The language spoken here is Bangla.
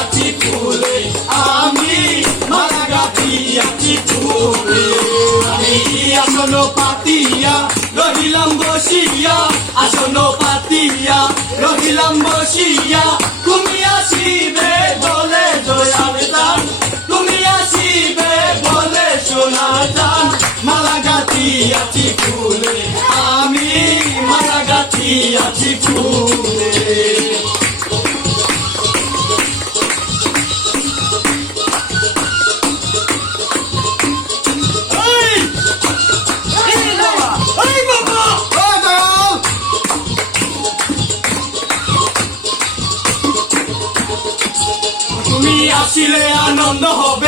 আছি ফুলে, আমি মালা গাঁথিয়াছি ফুলে। আমি আসন পাতিয়া রহিলাম বসিয়া, আসন পাতিয়া রহিলাম বসিয়া, তুমি আসিবে বলে দয়াল দান, তুমি আসিবে বলে সোনার দান। মালা গাঁথিয়াছি ফুলে, আমি মালা গাঁথিয়াছি ফুলে। তুমি আসিলে আনন্দ হবে